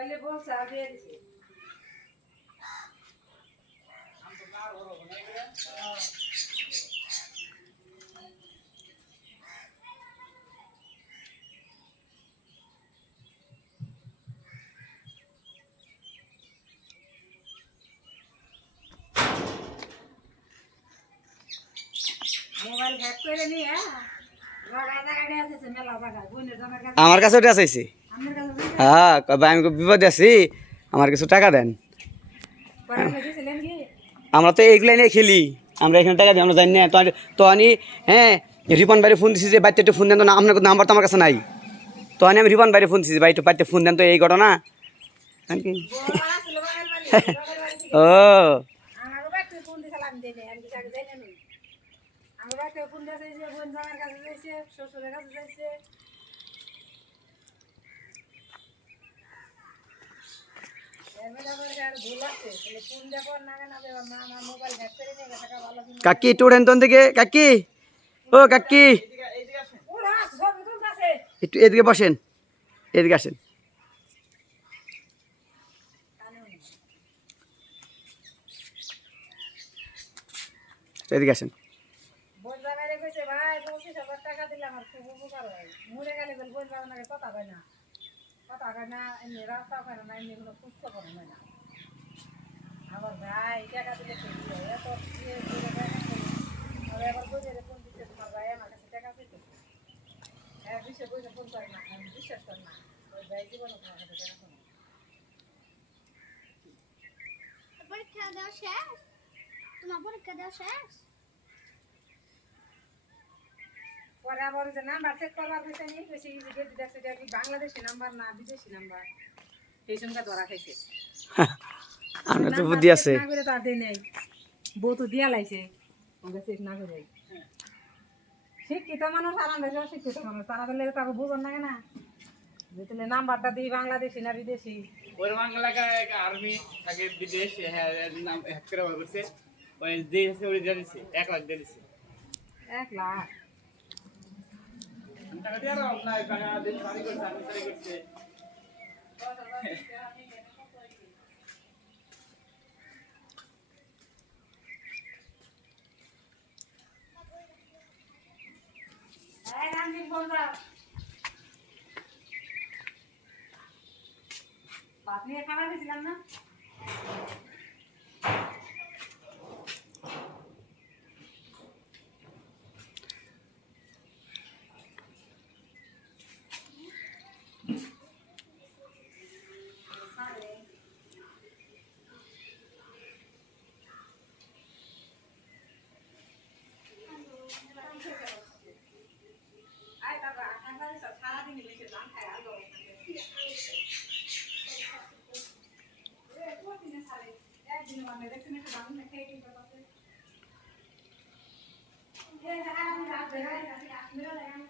মোবাইলে বলছে আর দিয়ে দিছে আমার কাছে ওটা চাইছি? হ্যাঁ ভাই আমি বিপদে আছি আমার কিছু টাকা দেন। আমরা তো এইগুলো নিয়ে খেলি আমরা এখানে টাকা দিই আমরা জানি না তো তো আমি হ্যাঁ রিপন বাইরে ফোন দিছি যে বাড়িতে একটু ফোন দেন তো না আপনার নাম্বার তো আমার কাছে নাই। তো আমি রিপন বাইরে ফোন দিছি ভাই একটু বাড়িতে ফোন দেন তো এই ঘটনা। ও। আমার দিয়েছে যে বোন জামার কাছে যাইছে শ্বশুরের কাছে যাইছে এর মধ্যে আবার আর ভুল আছে তাহলে ফোন দেবো না না দেবো না আমার মোবাইল হ্যাক করে নিয়ে গেছে টাকা ভালো কিন্তু কাকি উঠেন তোন থেকে? কাকি? ও কাকি। একটু এদিকে বসেন এদিকে আসেন। এদিকে আসেন। আবার ভাই টাকা দিলে? এত এবার বোনের ফোন দিতে তোমার ভাই আমার কাছে টাকা দিতে হ্যাঁ বিশ্বে বইতে ফোন করে না আমি বিশ্বাস করি না ওই ভাই জীবনে তোমার কাছে টাকা শোনে পরীক্ষা দেওয়া শেষ তোমার পরীক্ষা দেওয়া শেষ পরে আবার যে নাম্বার চেক করবার হয়েছে নি কইছে যে দেখছে এটা কি বাংলাদেশি নাম্বার না বিদেশি নাম্বার এই সঙ্গে ধরা খাইছে। আপনার তো বুদ্ধি আছে। না করে তার দেয় নাই। বউ তো দিয়া লাইছে ওকে চেক না করে শিক্ষিত মানুষ আরাম দেশে অশিক্ষিত মানুষ তারা তাহলে তাকে বুঝন না না। যে নাম্বারটা দিই বাংলাদেশি না বিদেশি? ওর বাংলা আর্মি থাকে বিদেশ হ্যাঁ নাম হ্যাক করে করছে। ওই যে আছে ওই দিয়ে দিছে এক লাখ দিয়ে দিছে এক লাখ। ভাত নিয়ে খাবার দিয়েছিলাম না? মানে দেখছেন একটা ধান খেয়ে কি কথা আছে এ জায়গা আমি